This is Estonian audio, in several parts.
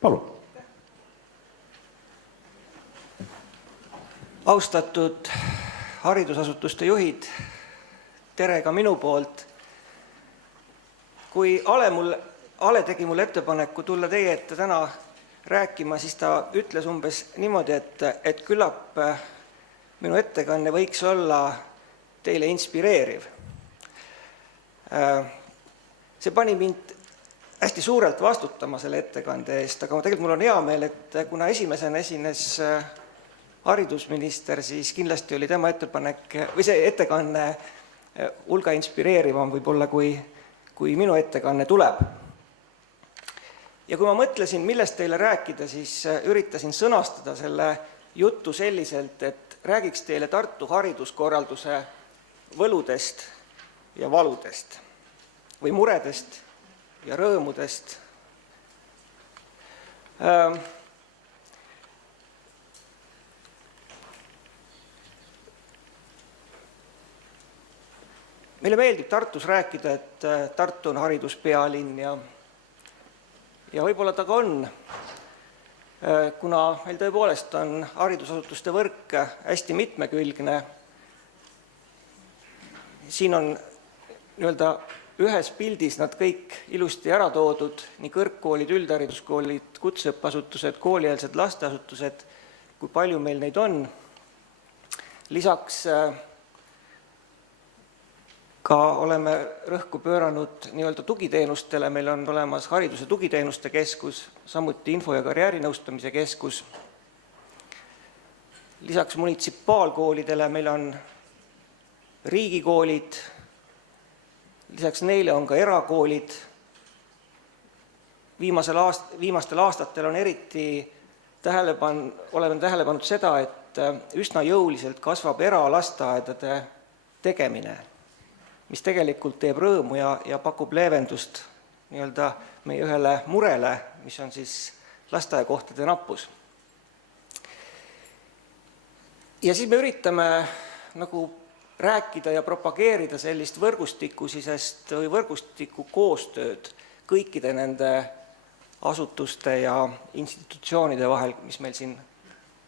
Palun. Austatud haridusasutuste juhid, tere ka minu poolt. Kui Ale tegi mulle ettepaneku tulla teie ette täna rääkima, siis ta ütles umbes niimoodi, et küllap minu ettekanne võiks olla teile inspireeriv. See pani mind hästi suurelt vastutama selle ettekande eest, aga tegelikult mul on hea meel, et kuna esimesena esines haridusminister, siis kindlasti oli tema ettepanek või see ettekanne hulga inspireerivam võib-olla, kui minu ettekanne tuleb. Ja kui ma mõtlesin, millest teile rääkida, siis üritasin sõnastada selle juttu selliselt, et räägiks teile Tartu hariduskorralduse võludest ja valudest või muredest ja rõõmudest. Meile meeldib Tartus rääkida, et Tartu on hariduspealinn ja võib-olla ta ka on, kuna meil tõepoolest on haridusasutuste võrk hästi mitmekülgne. Siin on ühes pildis nad kõik ilusti ära toodud, nii kõrgkoolid, üldhariduskoolid, kutseõppeasutused, koolieelsed lasteasutused, kui palju meil neid on. Lisaks ka oleme rõhku pööranud tugiteenustele, meil on olemas hariduse tugiteenuste keskus, samuti info- ja karjäärinõustamise keskus. Lisaks munitsipaalkoolidele meil on riigikoolid, lisaks neile on ka erakoolid. Viimastel aastatel on oleme tähele pannud seda, et üsna jõuliselt kasvab eralasteaedade tegemine, mis tegelikult teeb rõõmu ja pakub leevendust meie ühele murele, mis on siis lasteaiakohtade nappus. Ja siis me üritame rääkida ja propageerida sellist võrgustikusisest või võrgustiku koostööd kõikide nende asutuste ja institutsioonide vahel, mis meil siin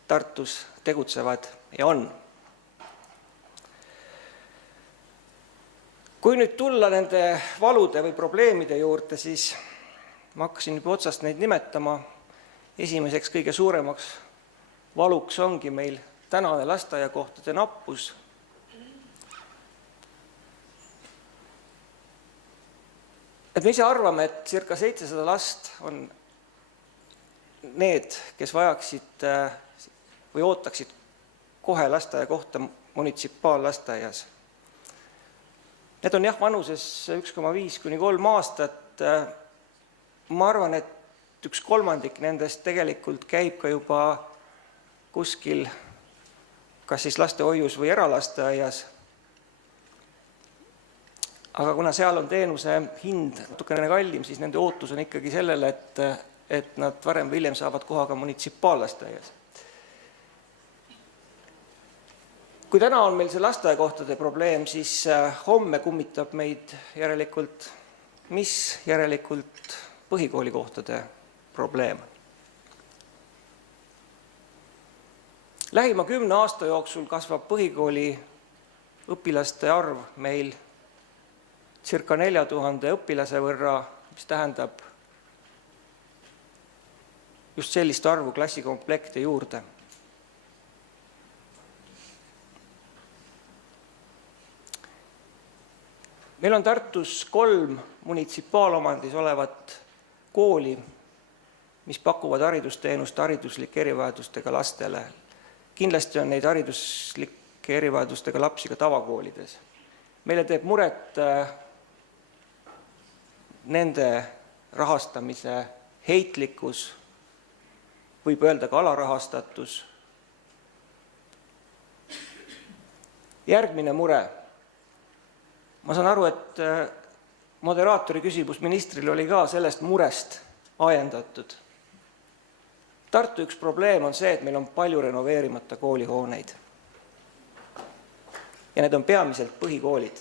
Tartus tegutsevad ja on. Kui nüüd tulla nende valude või probleemide juurde, siis ma hakkasin juba otsast neid nimetama. Esimeseks kõige suuremaks valuks ongi meil tänane lasteaiakohtade nappus. Et me ise arvame, et circa 700 last on need, kes vajaksid või ootaksid kohe lasteaiakohta munitsipaallasteaias. Need on vanuses 1,5–3 aastat. Ma arvan, et 1/3 nendest tegelikult käib ka juba kuskil kas siis lastehoius või eralasteaias. Aga kuna seal on teenuse hind natukene kallim, siis nende ootus on ikkagi sellele, et nad varem või hiljem saavad koha ka munitsipaallasteaias. Kui täna on meil see lasteaiakohtade probleem, siis homme kummitab meid järelikult põhikoolikohtade probleem. Lähima 10 aasta jooksul kasvab põhikooli õpilaste arv meil circa 4000 õpilase võrra, mis tähendab just sellist arvu klassikomplekte juurde. Meil on Tartus 3 munitsipaalomandis olevat kooli, mis pakuvad haridusteenust hariduslike erivajadustega lastele. Kindlasti on neid hariduslike erivajadustega lapsi ka tavakoolides. Meile teeb muret nende rahastamise heitlikkus, võib öelda ka alarahastatus. Järgmine mure. Ma saan aru, et moderaatori küsimus ministrile oli ka sellest murest ajendatud. Tartu üks probleem on see, et meil on palju renoveerimata koolihooneid. Ja need on peamiselt põhikoolid.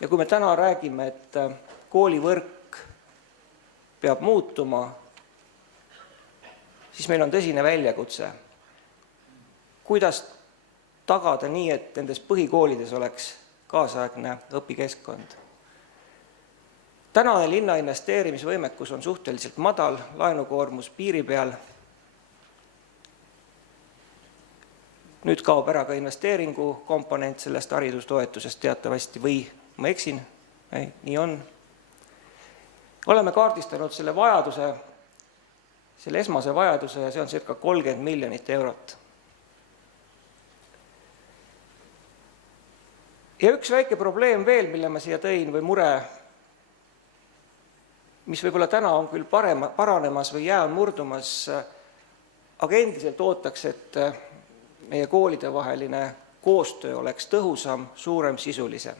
Ja kui me täna räägime, et koolivõrk peab muutuma, siis meil on tõsine väljakutse. Kuidas tagada nii, et nendes põhikoolides oleks kaasaegne õpikeskkond? Tänane linna investeerimisvõimekus on suhteliselt madal, laenukoormus piiri peal. Nüüd kaob ära ka investeeringu komponent sellest haridustoetusest teatavasti või ma eksin, nii on. Oleme kaardistanud selle vajaduse, selle esmase vajaduse ja see on circa 30 miljonit eurot. Ja üks väike probleem veel, mille ma siia tõin või mure, mis võib-olla täna on küll paranemas või jää on murdumas, aga endiselt ootaks, et meie koolide vaheline koostöö oleks tõhusam, suurem, sisulisem.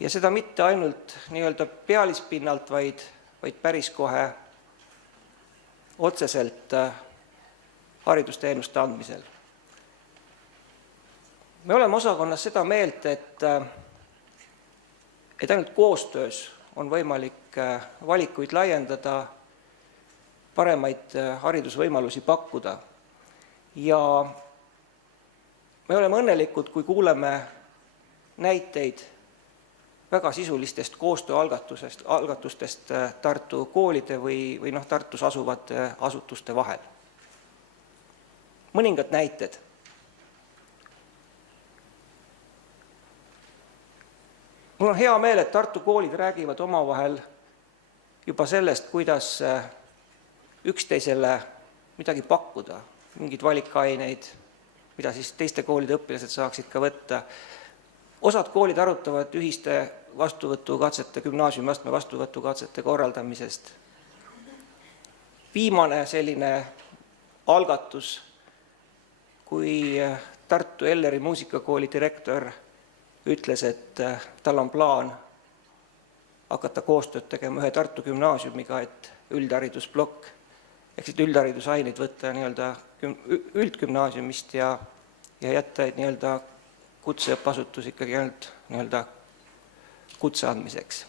Ja seda mitte ainult nii-öelda pealispinnalt, vaid päris kohe otseselt haridusteenuste andmisel. Me oleme osakonnas seda meelt, et ainult koostöös on võimalik valikuid laiendada, paremaid haridusvõimalusi pakkuda. Ja me oleme õnnelikud, kui kuuleme näiteid väga sisulistest koostööalgatustest Tartu koolide või Tartus asuvate asutuste vahel. Mõningad näited. Mul on hea meel, et Tartu koolid räägivad omavahel juba sellest, kuidas üksteisele midagi pakkuda, mingid valikaineid, mida siis teiste koolide õpilased saaksid ka võtta. Osad koolid arutavad ühiste vastuvõtukatsete, gümnaasiumiastme vastuvõtukatsete korraldamisest. Viimane selline algatus, kui Tartu Elleri muusikakooli direktor ütles, et tal on plaan hakata koostööd tegema ühe Tartu gümnaasiumiga, et üldharidusblokk, ehk siis üldharidusaineid võtta nii-öelda üldgümnaasiumist ja jätta nii-öelda kutseõppeasutus ikkagi ainult nii-öelda kutse andmiseks.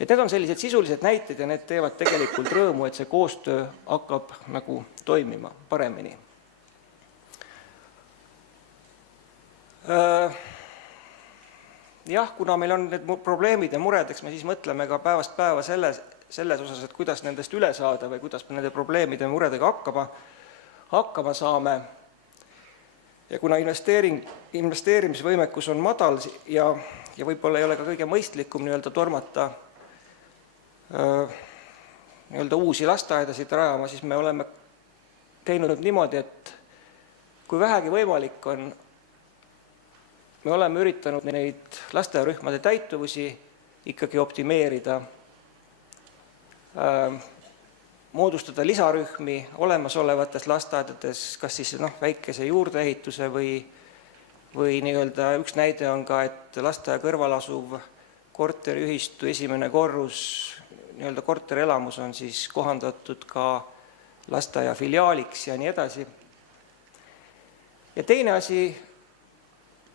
Et need on sellised sisulised näited ja need teevad tegelikult rõõmu, et see koostöö hakkab nagu toimima paremini. Jah, kuna meil on need probleemid ja mured, eks me siis mõtleme ka päevast päeva selles osas, et kuidas nendest üle saada või kuidas me nende probleemide ja muredega hakkama saame. Ja kuna investeerimisvõimekus on madal ja võib-olla ei ole ka kõige mõistlikum nii-öelda tormata nii-öelda uusi lasteaedasid rajama, siis me oleme teinud niimoodi, et kui vähegi võimalik on, me oleme üritanud neid lasteaiarühmade täituvusi ikkagi optimeerida, moodustada lisarühmi olemasolevates lasteaedades, kas siis väikese juurdeehituse või nii-öelda üks näide on ka, et lasteaia kõrval asuv korteriühistu esimene korrus, nii-öelda korterelamus on siis kohandatud ka lasteaia filiaaliks ja nii edasi. Ja teine asi,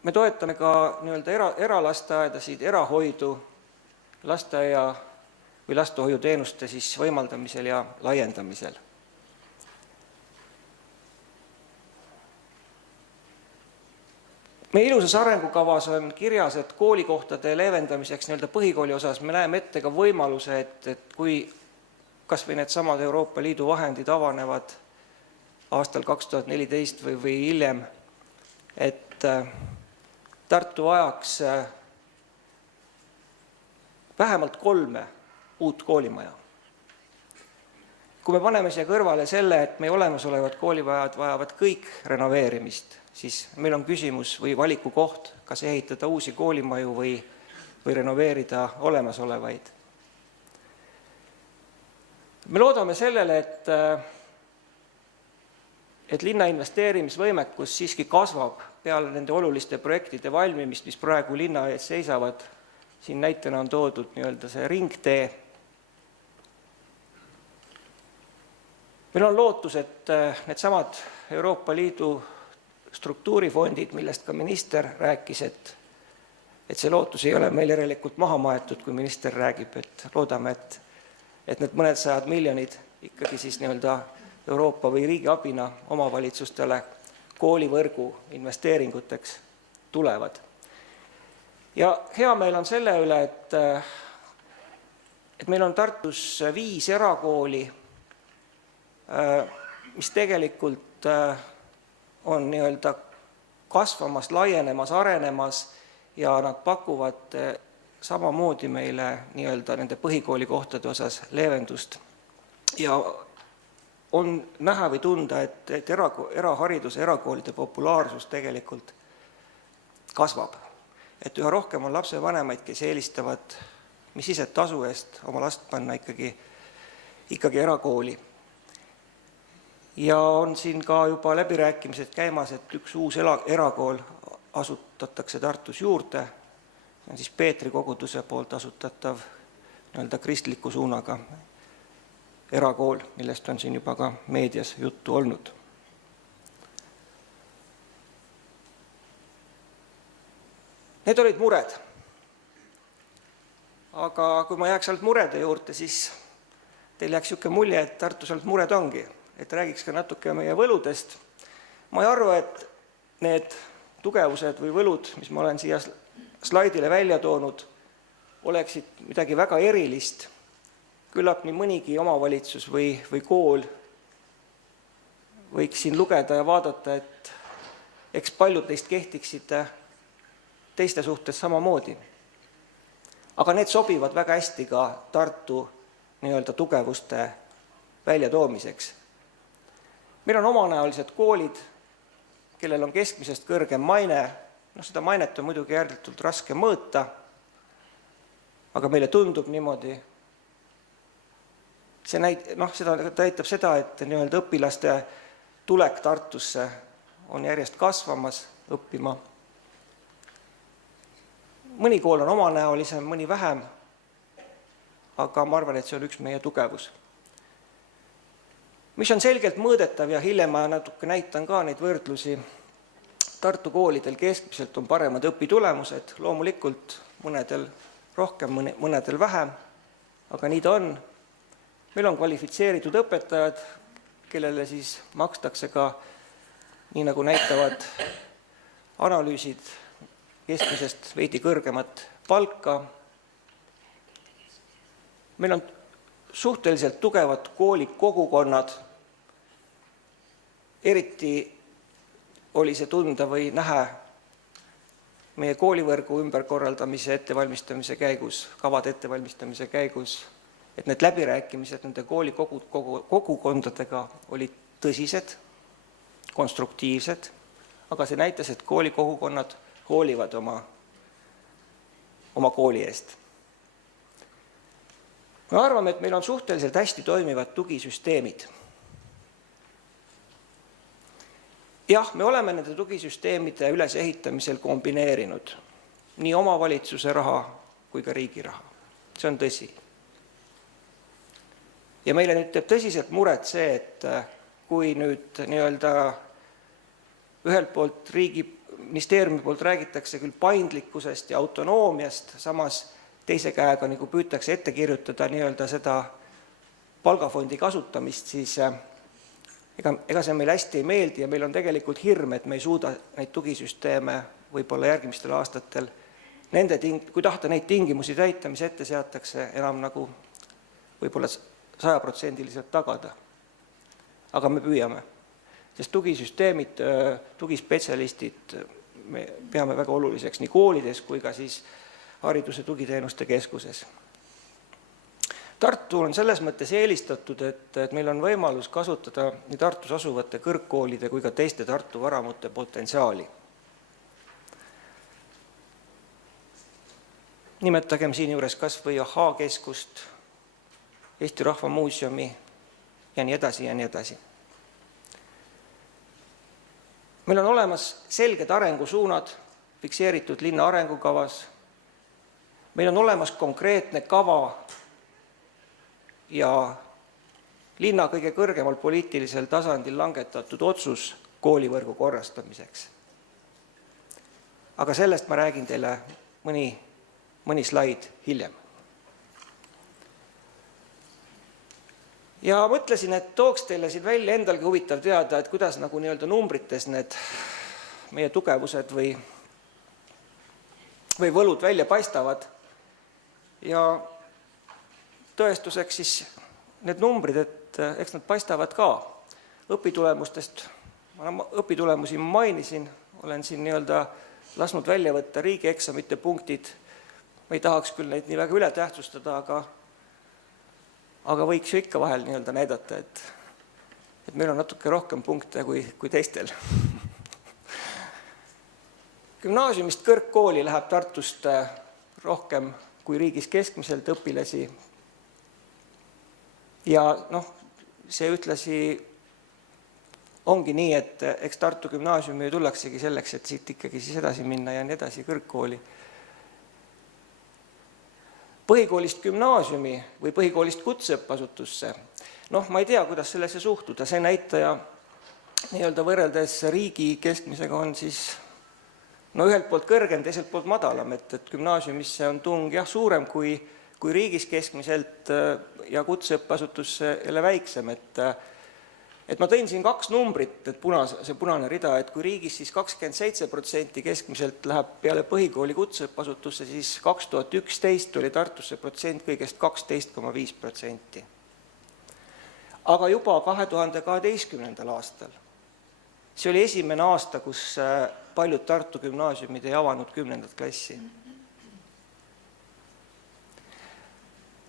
me toetame ka nii-öelda eralasteaedasid, erahoidu lasteaia või lastehoiuteenuste siis võimaldamisel ja laiendamisel. Meie ilusas arengukavas on kirjas, et koolikohtade leevendamiseks nii-öelda põhikooli osas me näeme ette ka võimaluse, et kui kas või need samad Euroopa Liidu vahendid avanevad aastal 2014 või hiljem, et Tartu vajaks vähemalt 3 uut koolimaja. Kui me paneme siia kõrvale selle, et meie olemasolevad koolivajad vajavad kõik renoveerimist, siis meil on küsimus või valikukoht, kas ehitada uusi koolimaju või renoveerida olemasolevaid. Me loodame sellele, et linna investeerimisvõimekus siiski kasvab peale nende oluliste projektide valmimist, mis praegu linna ees seisavad. Siin näitena on toodud nii-öelda see ringtee. Meil on lootus, et need samad Euroopa Liidu struktuurifondid, millest ka minister rääkis, et see lootus ei ole meil järelikult maha maetud, kui minister räägib, et loodame, et need mõned sajad miljonid ikkagi siis nii-öelda Euroopa või riigi abina omavalitsustele koolivõrgu investeeringuteks tulevad. Ja hea meil on selle üle, et meil on Tartus 5 erakooli, mis tegelikult on nii-öelda kasvamas, laienemas, arenemas ja nad pakuvad samamoodi meile nii-öelda nende põhikoolikohtade osas leevendust. Ja on näha või tunda, et erahariduse, erakoolide populaarsus tegelikult kasvab. Et üha rohkem on lapsevanemaid, kes eelistavad, mis ise tasu eest oma last panna ikkagi erakooli. Ja on siin ka juba läbirääkimised käimas, et üks uus erakool asutatakse Tartus juurde, see on siis Peetri koguduse poolt asutatav nii-öelda kristliku suunaga erakool, millest on siin juba ka meedias juttu olnud. Need olid mured. Aga kui ma jääks ainult murede juurde, siis teil jääks niisugune mulje, et Tartus ainult mured ongi, et räägiks ka natuke meie võludest. Ma ei arva, et need tugevused või võlud, mis ma olen siia slaidile välja toonud, oleksid midagi väga erilist. Küllap nii mõnigi omavalitsus või kool võiks siin lugeda ja vaadata, et eks paljud neist kehtiksid teiste suhtes samamoodi. Aga need sobivad väga hästi ka Tartu nii-öelda tugevuste väljatoomiseks. Meil on omanäolised koolid, kellel on keskmisest kõrgem maine. Seda mainet on muidugi ääretult raske mõõta, aga meile tundub niimoodi. Seda näitab seda, et nii-öelda õpilaste tulek Tartusse on järjest kasvamas õppima. Mõni kool on omanäolisem, mõni vähem, aga ma arvan, et see on üks meie tugevus. Mis on selgelt mõõdetav ja hiljem ma natuke näitan ka neid võrdlusi. Tartu koolidel keskmiselt on paremad õpitulemused, loomulikult mõnedel rohkem, mõnedel vähem, aga nii ta on. Meil on kvalifitseeritud õpetajad, kellele siis makstakse ka, nii nagu näitavad analüüsid, keskmisest veidi kõrgemat palka. Meil on suhteliselt tugevad koolikogukonnad, eriti oli see tunda või näha meie koolivõrgu ümberkorraldamise ettevalmistamise käigus, kavade ettevalmistamise käigus, et need läbirääkimised nende koolikogukondadega olid tõsised, konstruktiivsed, aga see näitas, et koolikogukonnad hoolivad oma kooli eest. Me arvame, et meil on suhteliselt hästi toimivad tugisüsteemid. Jah, me oleme nende tugisüsteemide ülesehitamisel kombineerinud nii omavalitsuse raha kui ka riigi raha. See on tõsi. Ja meile nüüd teeb tõsiselt muret see, et kui nüüd nii-öelda ühelt poolt ministeeriumi poolt räägitakse küll paindlikkusest ja autonoomiast, samas teise käega nagu püütakse ette kirjutada nii-öelda seda palgafondi kasutamist, siis ega see meile hästi ei meeldi ja meil on tegelikult hirm, et me ei suuda neid tugisüsteeme võib-olla järgmistel aastatel, kui tahta neid tingimusi täita, mis ette seatakse, enam nagu võib-olla 100% tagada. Aga me püüame, sest tugisüsteemid, tugispetsialistid me peame väga oluliseks nii koolides kui ka siis hariduse tugiteenuste keskuses. Tartu on selles mõttes eelistatud, et meil on võimalus kasutada nii Tartus asuvate kõrgkoolide kui ka teiste Tartu varamute potentsiaali. Nimetagem siin juures kas või Ahhaa-keskust, Eesti Rahva Muuseumi ja nii edasi ja nii edasi. Meil on olemas selged arengusuunad, fikseeritud linna arengukavas. Meil on olemas konkreetne kava ja linna kõige kõrgemal poliitilisel tasandil langetatud otsus koolivõrgu korrastamiseks. Aga sellest ma räägin teile mõni slaid hiljem. Ja mõtlesin, et tooks teile siin välja endalgi huvitav teada, et kuidas nagu nii-öelda numbrites need meie tugevused või võlud välja paistavad. Ja tõestuseks siis need numbrid, et eks nad paistavad ka õpitulemustest. Õpitulemusi mainisin, olen siin nii-öelda lasknud välja võtta riigieksamite punktid. Ma ei tahaks küll neid nii väga üle tähtsustada, aga võiks ju ikka vahel nii-öelda näidata, et meil on natuke rohkem punkte kui teistel. Gümnaasiumist kõrgkooli läheb Tartust rohkem kui riigis keskmiselt õpilasi. Ja see ütlasi ongi nii, et eks Tartu gümnaasiumi tullaksegi selleks, et siit ikkagi siis edasi minna ja nii edasi kõrgkooli. Põhikoolist gümnaasiumi või põhikoolist kutseõppeasutusse. Ma ei tea, kuidas sellesse suhtuda. See näitaja nii-öelda võrreldes riigi keskmisega on siis ühelt poolt kõrgem, teiselt poolt madalam, et gümnaasiumisse on tung suurem kui riigis keskmiselt ja kutseõppeasutusse jälle väiksem. Et ma tõin siin 2 numbrit, see punane rida, et kui riigis siis 27% keskmiselt läheb peale põhikooli kutseõppeasutusse, siis 2011 oli Tartusse protsent kõigest 12,5%. Aga juba 2012. aastal, see oli esimene aasta, kus paljud Tartu gümnaasiumid ei avanud 10. klassi.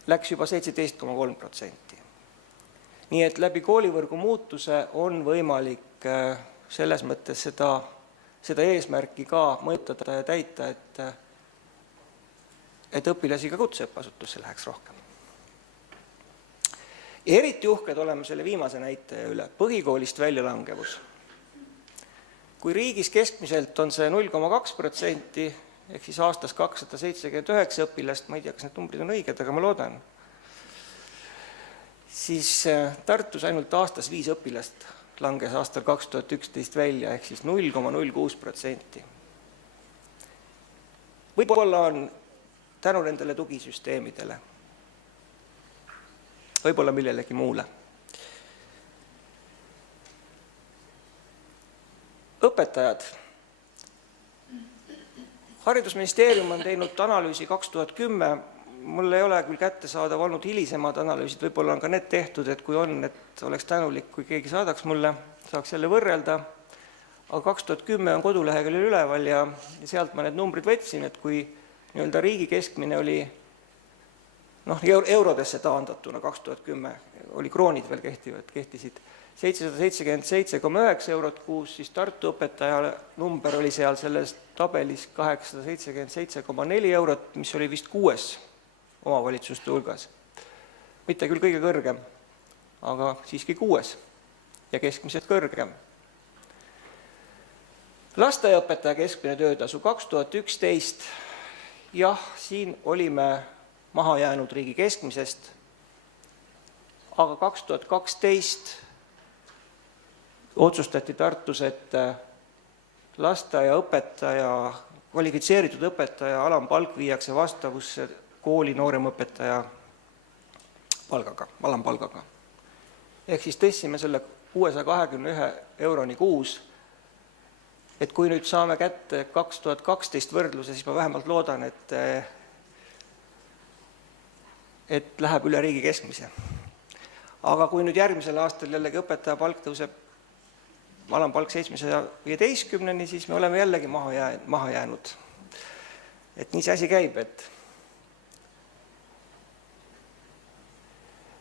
Läks juba 17,3%. Nii et läbi koolivõrgu muutuse on võimalik selles mõttes seda eesmärki ka mõjutada ja täita, et õpilasi ka kutseõppeasutusse läheks rohkem. Ja eriti uhked oleme selle viimase näitaja üle, põhikoolist väljalangevus. Kui riigis keskmiselt on see 0,2%, ehk siis aastas 279 õpilast, ma ei tea, kas need numbrid on õiged, aga ma loodan, siis Tartus ainult aastas 5 õpilast langes aastal 2011 välja, ehk siis 0,06%. Võib-olla on tänu nendele tugisüsteemidele, võib-olla millelegi muule. Õpetajad. Haridusministeerium on teinud analüüsi 2010, mul ei ole küll kättesaadav olnud hilisemad analüüsid, võib-olla on ka need tehtud, et kui on, et oleks tänulik, kui keegi saadaks mulle, saaks jälle võrrelda. Aga 2010 on koduleheküljel üleval ja sealt ma need numbrid võtsin, et kui nii-öelda riigi keskmine oli eurodesse taandatuna 2010, oli kroonid veel kehtisid, 777,9 eurot kuus, siis Tartu õpetaja number oli seal selles tabelis 877,4 eurot, mis oli vist 6 omavalitsuste hulgas. Mitte küll kõige kõrgem, aga siiski 6 ja keskmiselt kõrgem. Lasteaiaõpetaja keskmine töötasu 2011, jah, siin olime maha jäänud riigi keskmisest, aga 2012 otsustati Tartus, et lasteaiaõpetaja, kvalifitseeritud õpetaja alampalk viiakse vastavusse kooli nooremõpetaja alampalgaga. Ehk siis tõstsime selle 621 euroni kuus, et kui nüüd saame kätte 2012 võrdluse, siis ma vähemalt loodan, et läheb üle riigi keskmise. Aga kui nüüd järgmisel aastal jällegi õpetaja palk tõuseb alampalk 715-ni, siis me oleme jällegi maha jäänud. Et nii see asi käib, et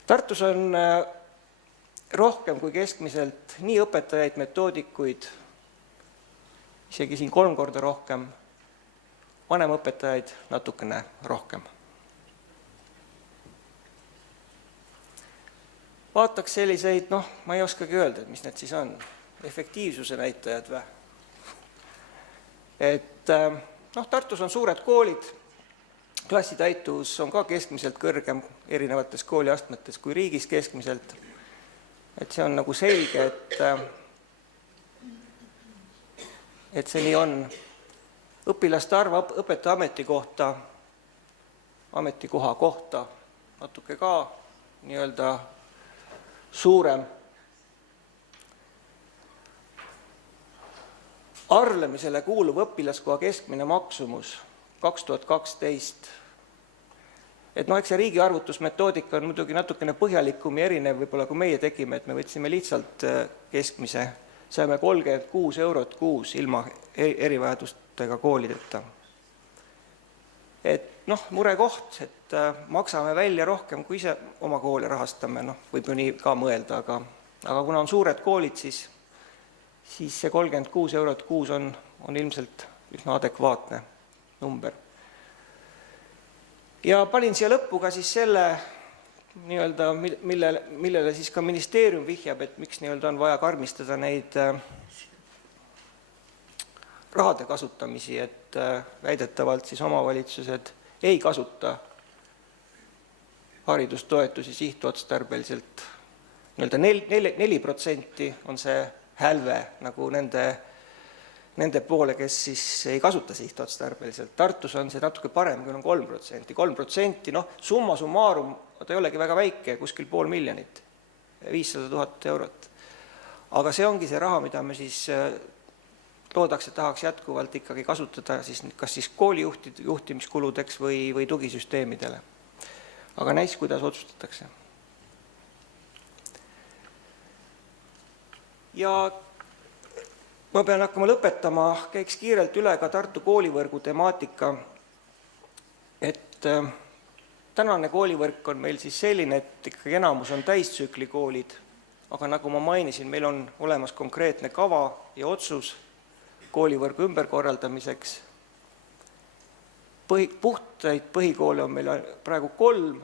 Tartus on rohkem kui keskmiselt nii õpetajaid, metoodikuid, isegi siin 3 korda rohkem, vanemõpetajaid natukene rohkem. Vaataks selliseid, ma ei oskagi öelda, mis need siis on, efektiivsuse näitajad või. Et Tartus on suured koolid, klassitäituvus on ka keskmiselt kõrgem erinevates kooliastmetes kui riigis keskmiselt. Et see on nagu selge, et see nii on. Õpilaste arv õpetaja ametikoha kohta natuke ka nii-öelda suurem. Arvlemisele kuuluv õpilaskoha keskmine maksumus 2012. Et eks see riigi arvutusmetoodika on muidugi natukene põhjalikum ja erinev võib-olla kui meie tegime, et me võtsime lihtsalt keskmise, saime 36 eurot kuus ilma erivajadustega koolideta. Et murekoht, et maksame välja rohkem, kui ise oma kooli rahastame, võib ju nii ka mõelda, aga kuna on suured koolid, siis see 36 eurot kuus on ilmselt üsna adekvaatne number. Ja panin siia lõppu ka siis selle, millele siis ka ministeerium vihjab, et miks on vaja karmistada neid rahade kasutamisi, et väidetavalt siis omavalitsused ei kasuta haridustoetusi sihtotstarbeliselt. 4% on see hälve nagu nende poole, kes siis ei kasuta sihtotstarbeliselt. Tartus on see natuke parem, kui on 3%. 3%, summa summarum, ta ei olegi väga väike, kuskil 500 000, 500 000 eurot. Aga see ongi see raha, mida me siis loodaks ja tahaks jätkuvalt ikkagi kasutada kas siis koolijuhtimiskuludeks või tugisüsteemidele. Aga näis, kuidas otsustatakse. Ja ma pean hakkama lõpetama, käiks kiirelt üle ka Tartu koolivõrgu temaatika, et tänane koolivõrk on meil siis selline, et ikkagi enamus on täistsükli koolid, aga nagu ma mainisin, meil on olemas konkreetne kava ja otsus koolivõrgu ümberkorraldamiseks. Puhtaid põhikoole on meil praegu 3,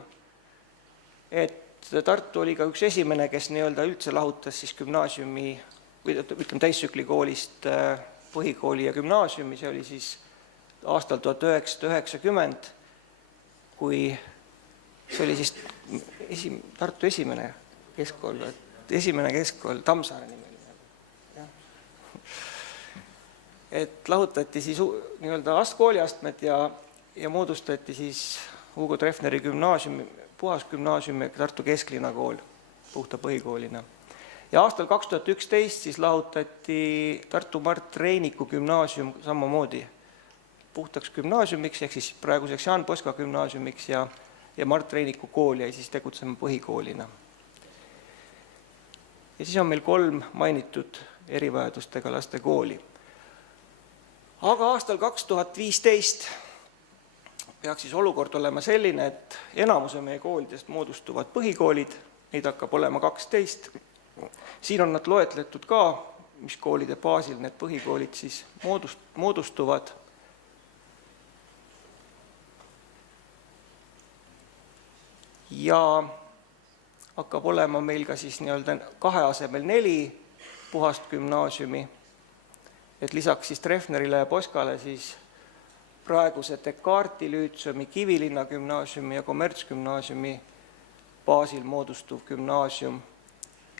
et Tartu oli ka üks esimene, kes üldse lahutas siis gümnaasiumi, või ütleme täistsükli koolist põhikooli ja gümnaasiumi, see oli siis aastal 1990, kui see oli siis Tartu esimene keskkool, Tammsaare nimeline. Et lahutati siis kooliastmed ja moodustati siis Hugo Treffneri gümnaasiumi, puhasgümnaasium ja Tartu kesklinna kool puhta põhikoolina. Ja aastal 2011 siis lahutati Tartu Mart Reiniku gümnaasium samamoodi puhtaks gümnaasiumiks, ehk siis praeguseks Jaan Poska gümnaasiumiks ja Mart Reiniku kool jäi siis tegutsema põhikoolina. Ja siis on meil 3 mainitud erivajadustega laste kooli. Aga aastal 2015 peaks siis olukord olema selline, et enamuse meie koolidest moodustuvad põhikoolid, neid hakkab olema 12. Siin on nad loetletud ka, mis koolide baasil need põhikoolid siis moodustuvad. Ja hakkab olema meil ka siis 2 asemel 4 puhast gümnaasiumi, et lisaks siis Treffnerile ja Poskale siis praeguse Descartesi Lüütseumi, Kivilinna gümnaasiumi ja kommertsgümnaasiumi baasil moodustuv gümnaasium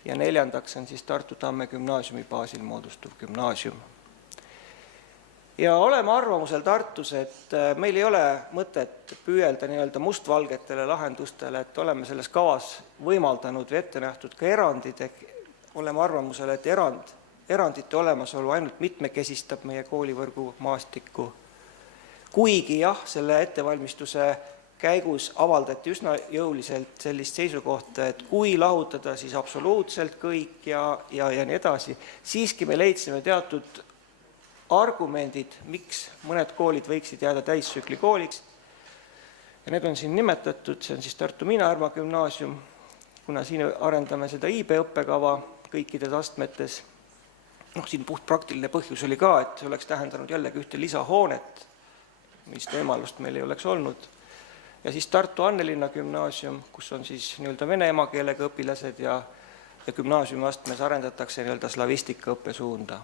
ja 4. on siis Tartu Tamme gümnaasiumi baasil moodustuv gümnaasium. Ja oleme arvamusel Tartus, et meil ei ole mõtet püüelda mustvalgetele lahendustele, et oleme selles kavas võimaldanud või ette nähtud ka erandid, oleme arvamusel, et erandite olemasolu ainult mitmekesistab meie koolivõrgu maastikku. Kuigi selle ettevalmistuse käigus avaldati üsna jõuliselt sellist seisukohta, et kui lahutada siis absoluutselt kõik ja nii edasi, siiski me leidsime teatud argumendid, miks mõned koolid võiksid jääda täistsükli kooliks. Ja need on siin nimetatud, see on siis Tartu Miina-Härma gümnaasium, kuna siin arendame seda IB õppekava kõikides astmetes. Siin puht praktiline põhjus oli ka, et see oleks tähendanud jällegi ühte lisahoonet, millist võimalust meil ei oleks olnud. Ja siis Tartu Annelinna gümnaasium, kus on siis vene emakeelega õpilased ja gümnaasiumi astmes arendatakse slavistika õppesuunda.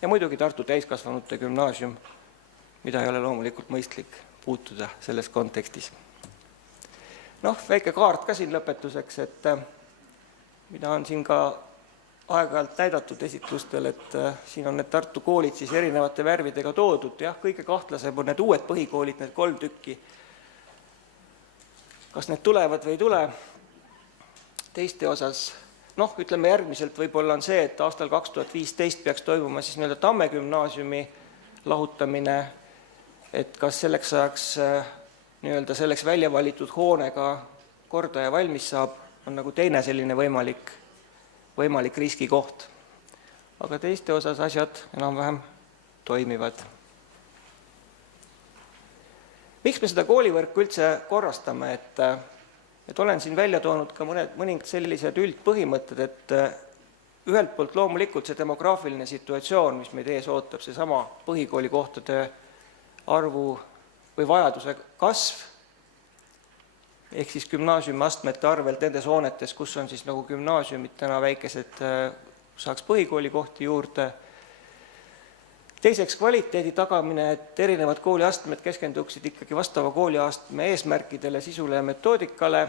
Ja muidugi Tartu täiskasvanute gümnaasium, mida ei ole loomulikult mõistlik puutuda selles kontekstis. Väike kaart ka siin lõpetuseks, et mida on siin ka aeg-ajalt näidatud esitlustel, et siin on need Tartu koolid siis erinevate värvidega toodud. Kõige kahtlasem on need uued põhikoolid, need 3 tükki. Kas need tulevad või ei tule? teiste osas, noh, ütleme järgmiselt võib-olla on see, et aastal 2015 peaks toimuma siis nii-öelda Tamme gümnaasiumi lahutamine, et kas selleks ajaks nii-öelda selleks välja valitud hoonega kordaja valmis saab, on nagu teine selline võimalik riskikoht. Aga teiste osas asjad enam-vähem toimivad. Miks me seda koolivõrku üldse korrastame, et olen siin välja toonud ka mõningad sellised üldpõhimõtted, et ühelt poolt loomulikult see demograafiline situatsioon, mis meid ees ootab, see sama põhikoolikohtade arvu või vajaduse kasv, ehk siis gümnaasiumiastmete arvelt nendes hoonetes, kus on siis nagu gümnaasiumid täna väikesed, saaks põhikoolikohti juurde. Teiseks kvaliteedi tagamine, et erinevad kooliastmed keskenduksid ikkagi vastava kooliastme eesmärkidele, sisule ja metoodikale.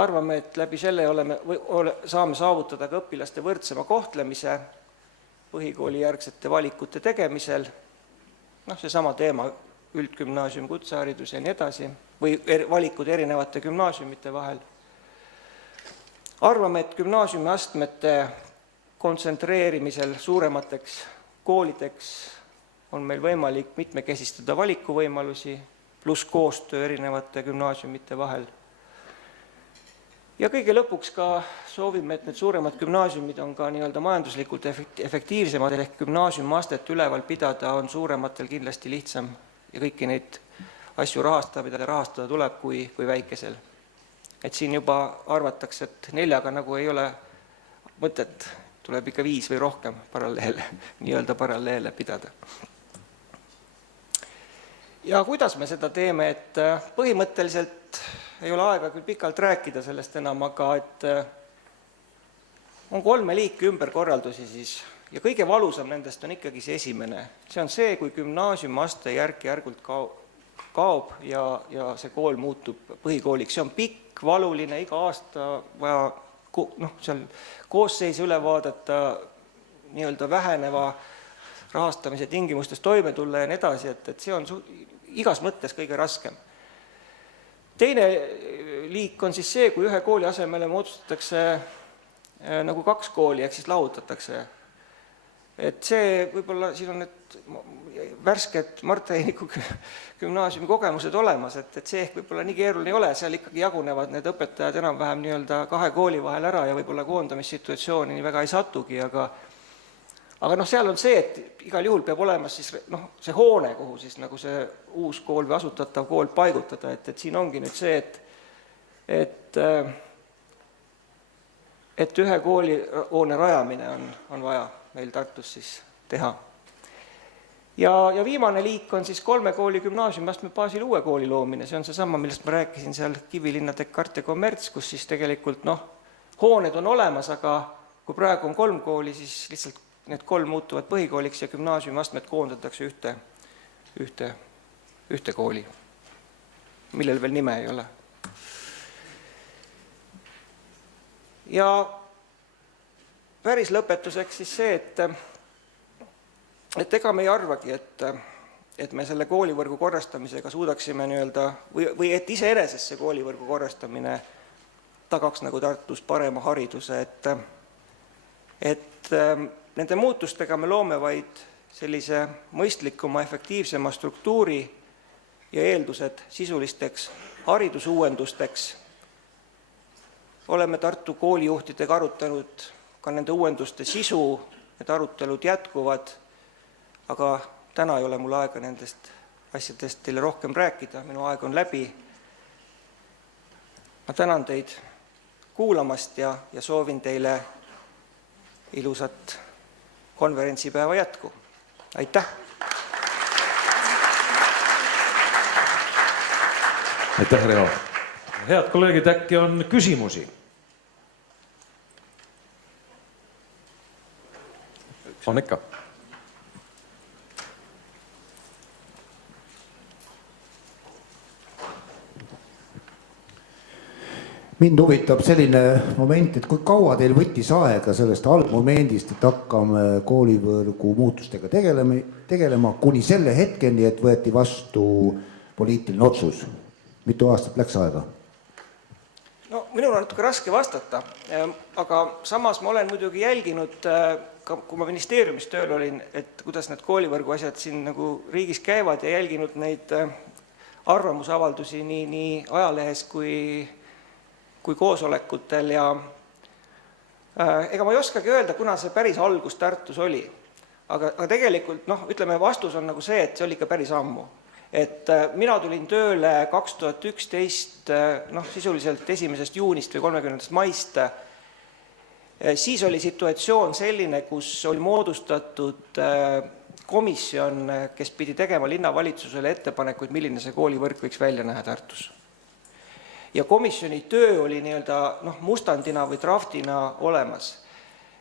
Arvame, et läbi selle saame saavutada ka õpilaste võrdsema kohtlemise põhikooli järgsete valikute tegemisel. Noh, seesama teema, üldgümnaasium, kutseharidus ja nii edasi, või valikud erinevate gümnaasiumite vahel. Arvame, et gümnaasiumiastmete kontsentreerimisel suuremateks koolideks on meil võimalik mitmekesistada valikuvõimalusi pluss koostöö erinevate gümnaasiumite vahel. Ja kõige lõpuks ka soovime, et need suuremad gümnaasiumid on ka nii-öelda majanduslikult efektiivsemad, ehk gümnaasiumiastet üleval pidada on suurematel kindlasti lihtsam ja kõiki neid asju rahastada tuleb kui väikesel. Et siin juba arvatakse, et 4 nagu ei ole mõtet, tuleb ikka 5 või rohkem nii-öelda paralleele pidada. Ja kuidas me seda teeme, et põhimõtteliselt ei ole aega küll pikalt rääkida sellest enam, aga et on 3 liiki ümberkorraldusi siis ja kõige valusam nendest on ikkagi see esimene. See on see, kui gümnaasiumiaste järk-järgult kaob ja see kool muutub põhikooliks. See on pikk, valuline, iga aasta vaja seal koosseise üle vaadata, nii-öelda väheneva rahastamise tingimustes toime tulla ja nii edasi, et see on igas mõttes kõige raskem. Teine liik on siis see, kui ühe kooli asemele moodustatakse nagu 2 kooli, ehk siis lahutatakse. Et see võib-olla, siin on need värsked Mart Heiniku gümnaasiumi kogemused olemas, et see ehk võib-olla nii keeruline ei ole, seal ikkagi jagunevad need õpetajad enam-vähem nii-öelda 2 kooli vahel ära ja võib-olla koondamissituatsiooni nii väga ei satugi, aga noh, seal on see, et igal juhul peab olema siis see hoone, kuhu siis nagu see uus kool või asutatav kool paigutada, et siin ongi nüüd see, et ühe koolihoone rajamine on vaja meil Tartus siis teha. Ja viimane liik on siis 3 kooli gümnaasiumiastme baasil uue kooli loomine, see on seesama, millest ma rääkisin seal Kivilinna, Descartes ja Kommerts, kus siis tegelikult hooned on olemas, aga kui praegu on 3 kooli, siis lihtsalt need 3 muutuvad põhikooliks ja gümnaasiumiastmed koondatakse ühte kooli, millel veel nime ei ole. Ja päris lõpetuseks siis see, et ega me ei arvagi, et me selle koolivõrgu korrastamisega suudaksime nii-öelda, või et iseenesest see koolivõrgu korrastamine tagaks nagu Tartus parema hariduse, et nende muutustega me loome vaid sellise mõistlikuma, efektiivsema struktuuri ja eeldused sisulisteks haridusuuendusteks. Oleme Tartu koolijuhtidega arutanud ka nende uuenduste sisu, need arutelud jätkuvad, aga täna ei ole mul aega nendest asjadest teile rohkem rääkida, minu aeg on läbi. Ma tänan teid kuulamast ja soovin teile ilusat konverentsipäeva jätku. Aitäh! Aitäh, Reo! Head kolleegid, äkki on küsimusi? On ikka. Mind huvitab selline moment, et kui kaua teil võttis aega sellest algmomendist, et hakkame koolivõrgu muutustega tegelema kuni selle hetkeni, et võeti vastu poliitiline otsus. Mitu aastat läks aega? No minul on natuke raske vastata, aga samas ma olen muidugi jälginud, kui ma ministeeriumis tööl olin, et kuidas need koolivõrgu asjad siin nagu riigis käivad ja jälginud neid arvamusavaldusi nii ajalehes kui koosolekutel ja ega ma ei oskagi öelda, kuna see päris algus Tartus oli. Aga tegelikult, ütleme, vastus on nagu see, et see oli ikka päris ammu. Et mina tulin tööle 2011, sisuliselt 1. juunist või 30. maist. Siis oli situatsioon selline, kus oli moodustatud komisjon, kes pidi tegema linnavalitsusele ettepanekuid, milline see koolivõrk võiks välja näha Tartus. Ja komisjoni töö oli mustandina või draftina olemas.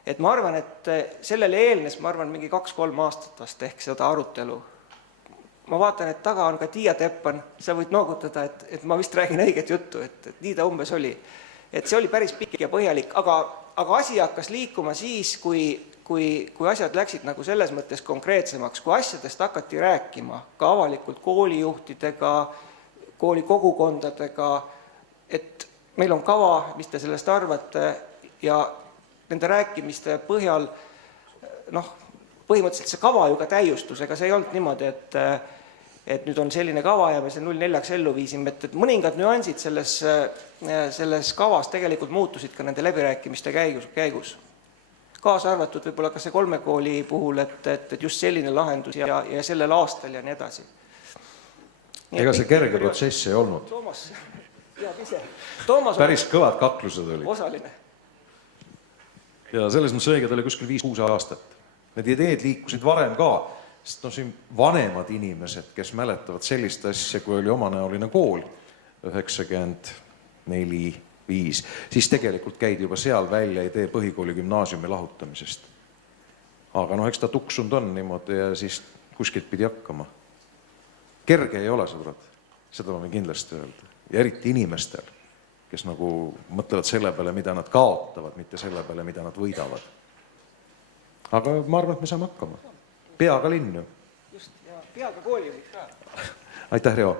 Et ma arvan, et sellele eelnes, mingi 2-3 aastat vast ehk seda arutelu. Ma vaatan, et taga on ka Tiia Teppan, sa võid noogutada, et ma vist räägin õiget juttu, et nii ta umbes oli. Et see oli päris pikk ja põhjalik, aga asi hakkas liikuma siis, kui asjad läksid nagu selles mõttes konkreetsemaks, kui asjadest hakati rääkima ka avalikult koolijuhtidega, koolikogukondadega, et meil on kava, mis te sellest arvate ja nende rääkimiste põhjal, põhimõtteliselt see kava ju ka täiustus, ega see ei olnud niimoodi, et nüüd on selline kava ja me see 04-ks ellu viisime, et mõningad nüansid selles kavas tegelikult muutusid ka nende läbirääkimiste käigus. Kaasa arvatud võib-olla ka see 3 kooli puhul, et just selline lahendus ja sellel aastal ja nii edasi. Ega see kerge protsess ei olnud. Toomas teab ise. Päris kõvad kaklused olid. Osaline. Ja selles mõttes õiged oli kuskil 5-6 aastat. Need ideed liikusid varem ka, sest siin vanemad inimesed, kes mäletavad sellist asja, kui oli omanäoline kool 94-5, siis tegelikult käidi juba seal välja idee põhikooli gümnaasiumi lahutamisest. Aga eks ta tuksund on niimoodi ja siis kuskilt pidi hakkama. Kerge ei ole, sõbrad, seda võime kindlasti öelda. Ja eriti inimestel, kes mõtlevad selle peale, mida nad kaotavad, mitte selle peale, mida nad võidavad. Aga ma arvan, et me saame hakkama. Peaga linn ju. Just, ja peaga koolijuhid ka. Aitäh, Reo.